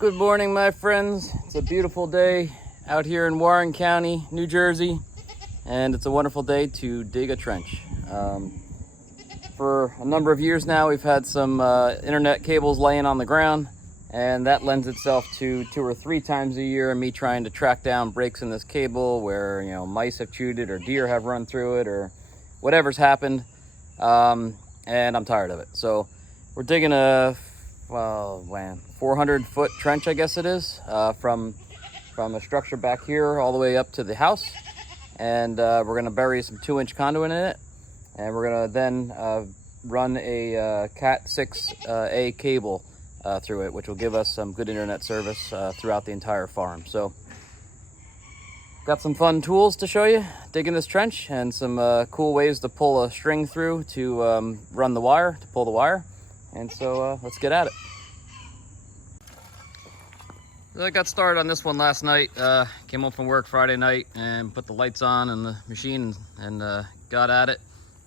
Good morning, my friends. It's a beautiful day out here in Warren County, New Jersey, and it's a wonderful day to dig a trench. For a number of years now, we've had some internet cables laying on the ground, and that lends itself to 2 or 3 times a year me trying to track down breaks in this cable where, mice have chewed it or deer have run through it or whatever's happened, and I'm tired of it. So we're digging a 400-foot trench, I guess it is, from a structure back here all the way up to the house, and we're going to bury some 2-inch conduit in it, and we're going to then run a Cat 6A cable through it, which will give us some good internet service throughout the entire farm. So got some fun tools to show you digging this trench, and some cool ways to pull a string through to run the wire, to pull the wire. And so let's get at it. So I got started on this one last night. Came home from work Friday night and put the lights on and the machine and got at it.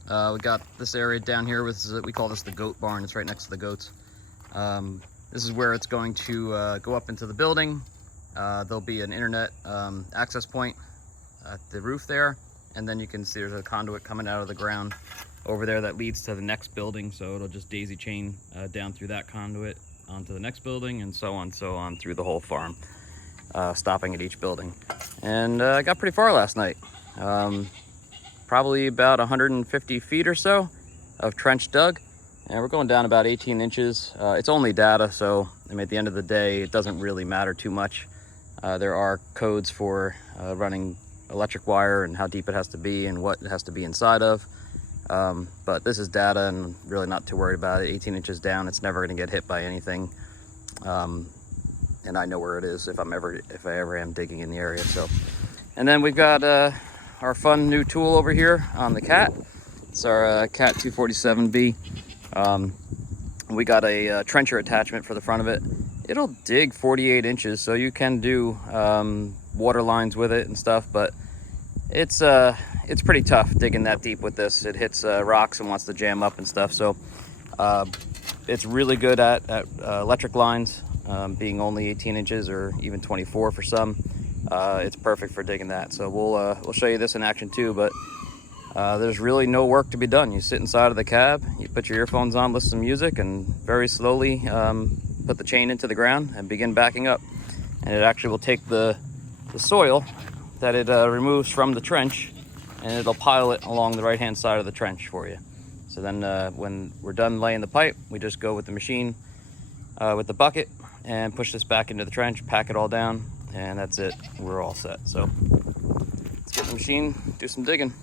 We got this area down here with, we call this the goat barn. It's right next to the goats. This is where it's going to go up into the building. There'll be an internet access point at the roof there, and then you can see there's a conduit coming out of the ground over there that leads to the next building, so it'll just daisy chain down through that conduit onto the next building, and so on through the whole farm, stopping at each building. And I got pretty far last night, probably about 150 feet or so of trench dug, and we're going down about 18 inches. It's only data, so at the end of the day it doesn't really matter too much. There are codes for running electric wire and how deep it has to be and what it has to be inside of. But this is data and really not too worried about it. 18 inches down, it's never going to get hit by anything. And I know where it is if I ever am digging in the area. So, and then we've got our fun new tool over here on the Cat. It's our Cat 247B. We got a trencher attachment for the front of it. It'll dig 48 inches, so you can do water lines with it and stuff, but it's pretty tough digging that deep with this. It hits rocks and wants to jam up and stuff. So it's really good at electric lines, being only 18 inches or even 24 for some. It's perfect for digging that. So we'll show you this in action too, but there's really no work to be done. You sit inside of the cab, you put your earphones on, listen to music, and very slowly put the chain into the ground and begin backing up. And it actually will take the soil that it removes from the trench, and it'll pile it along the right hand side of the trench for you. So then when we're done laying the pipe, we just go with the machine with the bucket and push this back into the trench, pack it all down, and that's it. We're all set. So let's get the machine, do some digging.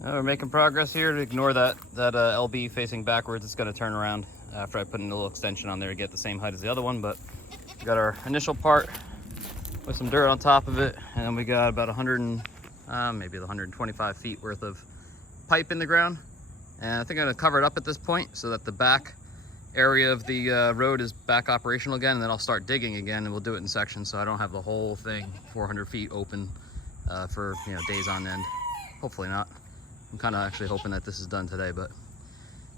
We're making progress here. To ignore that LB facing backwards. It's going to turn around after I put in a little extension on there to get the same height as the other one. But we got our initial part with some dirt on top of it, and then we got about 125 feet worth of pipe in the ground. And I think I'm going to cover it up at this point so that the back area of the road is back operational again, and then I'll start digging again, and we'll do it in sections so I don't have the whole thing 400 feet open for days on end. Hopefully not. I'm kind of actually hoping that this is done today, but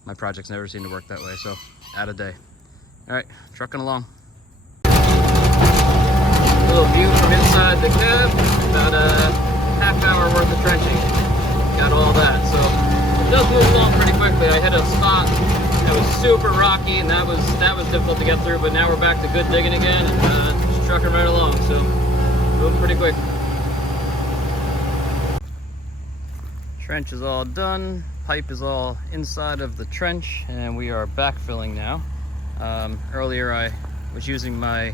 my projects never seem to work that way, so add a day. All right, trucking along. A little view from inside the cab, about a half-hour worth of trenching. Got all that, so it does move along pretty quickly. I hit a spot that was super rocky, and that was difficult to get through, but now we're back to good digging again, and just trucking right along, so moving pretty quick. Trench is all done, pipe is all inside of the trench, and we are backfilling now. Earlier I was using my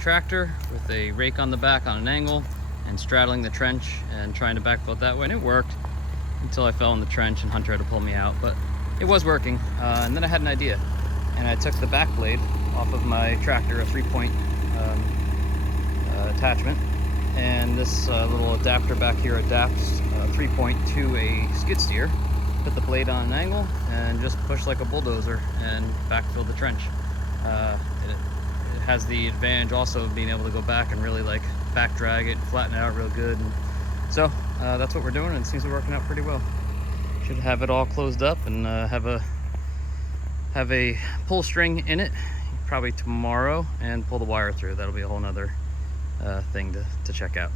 tractor with a rake on the back on an angle and straddling the trench and trying to backfill it that way, and it worked until I fell in the trench and Hunter had to pull me out, but it was working. And then I had an idea, and I took the back blade off of my tractor, a 3-point attachment, and this little adapter back here adapts 3-point to a skid steer. Put the blade on an angle and just push like a bulldozer and backfill the trench. It has the advantage also of being able to go back and really like back drag it, flatten it out real good. And so that's what we're doing, and it seems to be working out pretty well. Should have it all closed up and have a pull string in it probably tomorrow and pull the wire through. That'll be a whole nother thing to check out.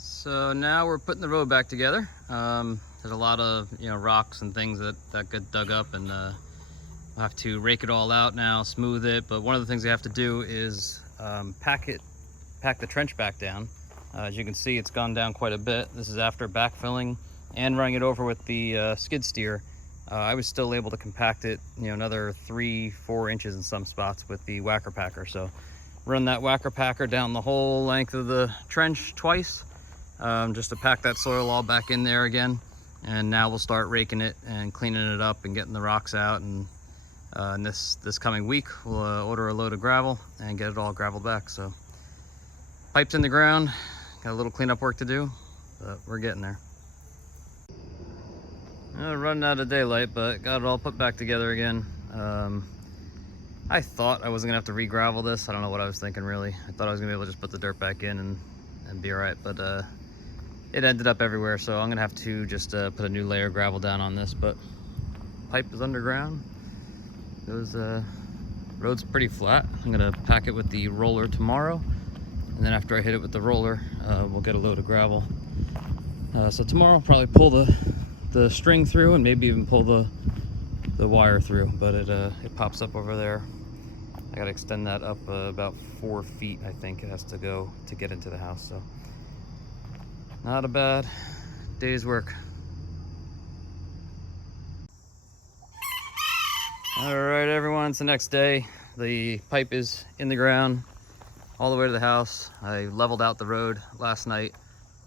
So now we're putting the road back together. There's a lot of rocks and things that get dug up, and we'll have to rake it all out now, smooth it. But one of the things we have to do is pack the trench back down. As you can see, it's gone down quite a bit. This is after backfilling and running it over with the skid steer. I was still able to compact it, another 3-4 inches in some spots with the whacker packer. So run that whacker packer down the whole length of the trench twice. Just to pack that soil all back in there again, and now we'll start raking it and cleaning it up and getting the rocks out. And this coming week we'll order a load of gravel and get it all graveled back. So pipes in the ground, got a little cleanup work to do, but we're getting there. Running out of daylight, but got it all put back together again. I thought I wasn't gonna have to re-gravel this. I don't know what I was thinking really. I thought I was gonna be able to just put the dirt back in and be all right, but it ended up everywhere, so I'm gonna have to just put a new layer of gravel down on this. But pipe is underground. Road's pretty flat. I'm gonna pack it with the roller tomorrow, and then after I hit it with the roller, we'll get a load of gravel. So tomorrow I'll probably pull the string through and maybe even pull the wire through, but it pops up over there. I gotta extend that up about 4 feet, I think it has to go to get into the house. So not a bad day's work. All right, everyone, it's the next day. The pipe is in the ground all the way to the house. I leveled out the road last night,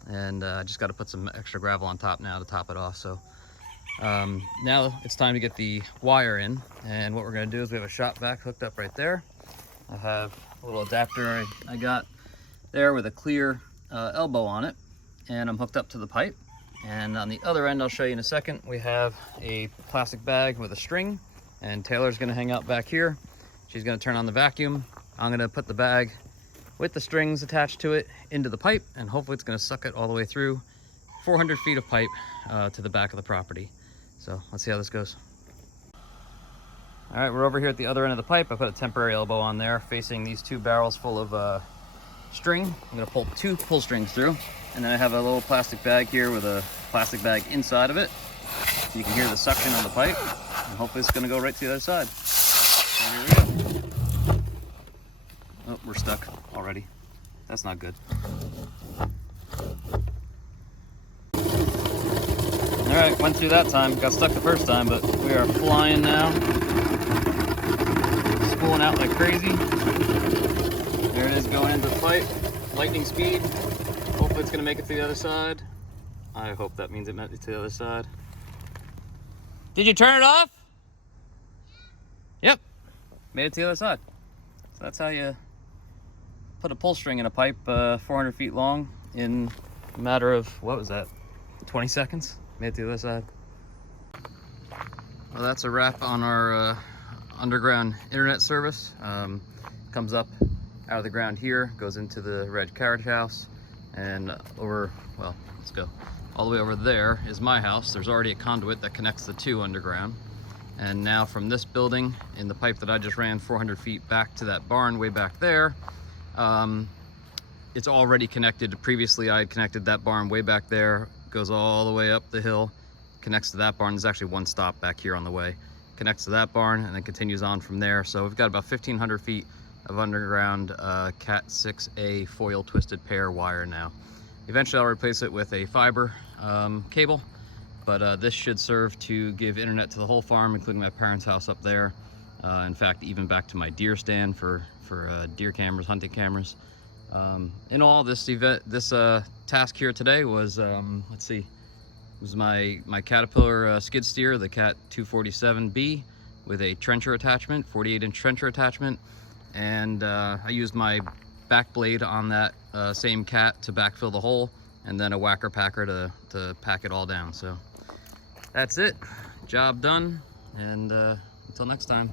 and I just got to put some extra gravel on top now to top it off. So now it's time to get the wire in, and what we're going to do is we have a shop vac hooked up right there. I have a little adapter I got there with a clear elbow on it, and I'm hooked up to the pipe. And on the other end, I'll show you in a second, we have a plastic bag with a string, and Taylor's going to hang out back here. She's going to turn on the vacuum. I'm going to put the bag with the strings attached to it into the pipe, and hopefully it's going to suck it all the way through 400 feet of pipe to the back of the property. So let's see how this goes. All right, we're over here at the other end of the pipe. I put a temporary elbow on there facing these 2 barrels full of string. I'm going to pull 2 pull strings through, and then I have a little plastic bag here with a plastic bag inside of it. You can hear the suction on the pipe, and hopefully it's going to go right to the other side. So here we go. Oh, we're stuck already. That's not good. All right, went through that time. Got stuck the first time, but we are flying now. Spooling out like crazy. There it is going into the pipe. Lightning speed. Hopefully it's going to make it to the other side. I hope that means it made it to the other side. Did you turn it off? Yep. Made it to the other side. So that's how you put a pull string in a pipe 400 feet long in a matter of, what was that, 20 seconds? Made it to the other side. Well, that's a wrap on our underground internet service. Comes up out of the ground here, goes into the red carriage house, and over, well, let's go. All the way over there is my house. There's already a conduit that connects the 2 underground. And now from this building, in the pipe that I just ran 400 feet back to that barn way back there, it's already connected. Previously I had connected that barn way back there, goes all the way up the hill, connects to that barn. There's actually one stop back here on the way, connects to that barn, and then continues on from there. So we've got about 1,500 feet of underground Cat 6A foil twisted pair wire now. Eventually I'll replace it with a fiber cable, but this should serve to give internet to the whole farm, including my parents' house up there. In fact, even back to my deer stand for deer cameras, hunting cameras. In all, this task here today was, let's see, was my Caterpillar skid steer, the Cat 247B, with a trencher attachment, 48-inch trencher attachment, and I used my back blade on that same Cat to backfill the hole, and then a whacker packer to pack it all down. So that's it, job done, and until next time.